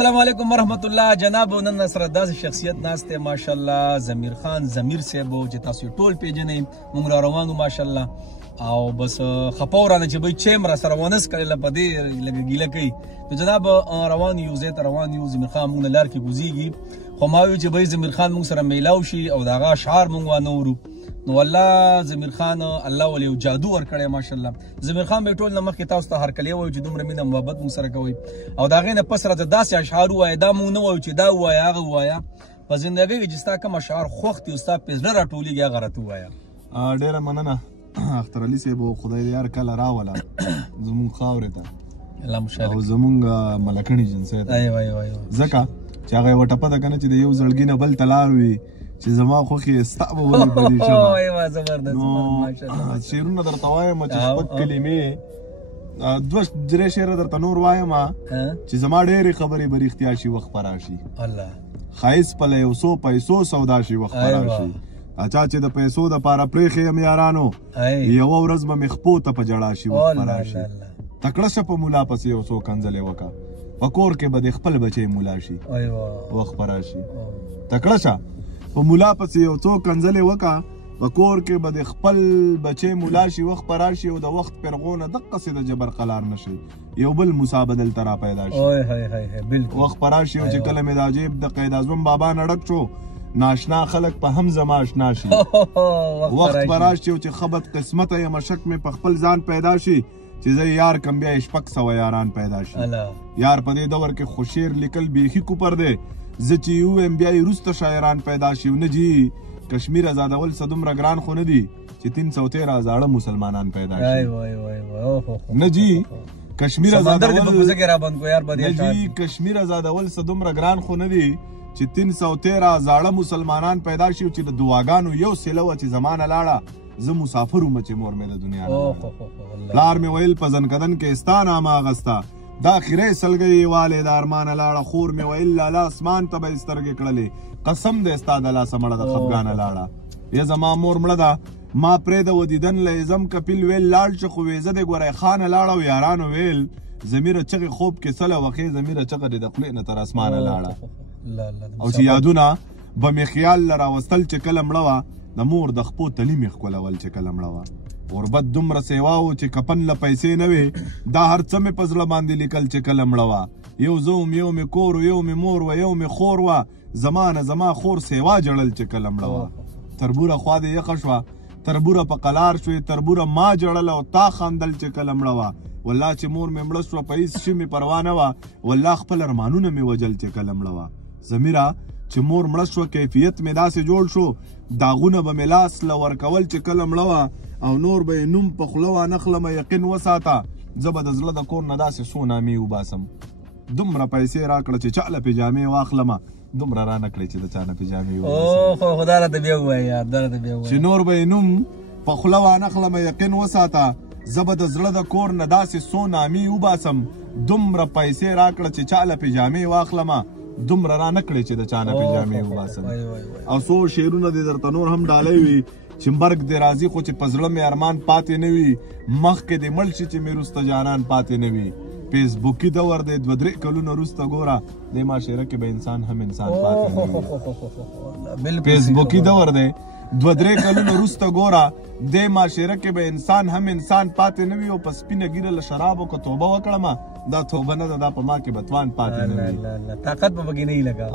السلام علیکم ورحمت الله جناب نن سره داسې شخصیت ناست دی ماشاءالله ضمیر خان ضمیر صاحب چې تاسو ټول پیژنئ موږ را روانو ماشاءالله او بس خپه ورانه چې بای چیم را سره ونس کړی په دې لږه ګیله کوي نو جناب روان یو ځای ته روان یو ضمیر خان موږ نه لار کې ګوزیږي خو ما ویل چې بای ضمیر خان موږ سره میلاو شي او د هغه اشعار موږ وانه ورو نو والله ضمیر خان الله ولې یو جادو ورکړی ماشاءالله ضمیر خان به ټول نه مخکې تاسو ته هرکلی وایو چې دومره مینه محبت موږ سره کوئ او د هغې نه پس راته داسې اشعار ووایه دا موږ نه وایو چې دا ووایه هغه ووایه په زندګۍ کې چې ستا کوم اشعار خوښ دي او ستا په زړه راټولېږي هغه راته ووایه ډېره مننه اختر علي صاحب خدای دې هر کله راوله زموږ خاورې ته الله مشارک او زموږ ملکڼي جنسیت ځکه چې هغه یوه ټپه ده که نه چې د یو زړګي نه بل ته لار وي چې زما خوښې ستا به ولې بدې شمه شعرونه درته وایم چې شپږ کلمې دوه درې شعره درته نور وایم چې زما ډېرې خبرې به رښتیا شي وخت به راشي ښایست په له یو څو پیسو سودا شي وخت به راشي اچا چې د پیسو دپاره پرېښې یم یارانو یوه ورځ به مې خپو ته په ژړا شي وخت به راشي تکړه شه په ملا پسې یو څو کنځلې وکړه په کور کې به د خپل بچی ملا شي وخت به راشي تکړه شه په ملا پسې یو څو کنځلې وکړه په کور کې به د خپل بچی ملا شي وخت به راشي او د وخت پرغونه دقسې د جبر قلار نه شي یو بل موسی بدل ته را پیدا شي وخت به راشي او چې کله مې دا جیب د قید اعظم بابا نه ډک شو ناشنا خلک په هم زما اشنا شي وخت به راشي او چې ښه بد قسمته یم شک مې په خپل ځان پیدا شي چې زه یار کم بیا شپږ سوه یاران پیدا شي یار په دې دور کې خو شعر لیکل بیخي کوپر دی زه چې یو یم بیا یې وروسته شاعران پیدا شي نه جي کشمیر ازادول څه دومره ګران خو نه دي چې 313 زاړه مسلمانان پیدا شي نه جي کشمیر ازادول څه دومره ګران خو نه دي چې 313 زاړه مسلمانان پیدا شي چې د دعاګانو یو سیله وه چې زمانه لاړه زه مسافر وم چې مور مې د دنیا پلار مې ویل په زنکدن کې ستا نامه اغسته دا خیرې سلګۍ والې د ارمانه لاړه خور مې ویل لالا اسمان ته به یې سترګې کړلې قسم دی ستا د لاسه مړه د خفګانه لاړه یا زما مور مړه ده ما پرېږده و دیدن له ازم کپیل ویل لاړ چې خو ویزه د ګوری خانه لاړه او یارانو ویل ضمیره چغې خوب کې سله وخې ضمیره چغه دې د خولې نه تر اسمانه لاړه او چې یادونه به مې خیال له راوستل چې کله مړه وه د مور د خپو تلي مې ښکلول چې کله مړه وه غربت دومره سیوا و چې کپن له پیسې نه وې دا هر څه مې په زړه باندې لیکل چې کله مړه وه یو زه وم یو مې کور و یو مې مور و یو مې خور وه زما نه زما خور سیوا جړل چې کله مړه وه تربوره خوا دې یخه شوه تربوره په قلار شوې تربوره ما جړل او تا خندل چې کله مړه وه والله چې مور مې مړه شوه په هېڅ شي مې پروا نه وه والله خپل ارمانونه مې وجل چې کله مړه وه ضمیره چې مور مړه شوه کیفیت مې داسې جوړ شو داغونه به مې لاس له ورکول چې کله مړه وه او نور به یې نوم په خوله وانخلمه یقین وساته زه به د زړه د کور نه داسې څو نامې وباسم دومره پیسې راکړه چې چا له پیجامې واخلمه دومره رانه کړې چې د چا نه پیجامې وباسم چې نور به یې نوم په خوله وانخلمه یقین وساته زه به د زړه د کور نه داسې څو نامې وباسم دومره پیسې راکړه چې چا له پیجامې واخلمه دومره را نه کړې چې د چا نه پیجامې وباسم او څو شعرونه دې درته نور هم ډالی وي چې مرګ دې راځي خو چې په زړه مې ارمان پاتې نه وي مخکې دې مړ شي چې مې وروسته جانان پاتې نه وي فیسبوکي دور دی 2-3 کلونه وروسته ګوره دې معاشره کې به انسان هم انسان پاتې نه وي فیسبوکي دور دی 2-3 کلونه وروسته ګوره دې معاشره کې به انسان هم انسان پاتې نه وي او په سپینه ګیره له شرابو که توبه وکړمه دا توبه نه ده دا په ما کې به توان پاتې نه وي طاقت به پکې نه وي لګا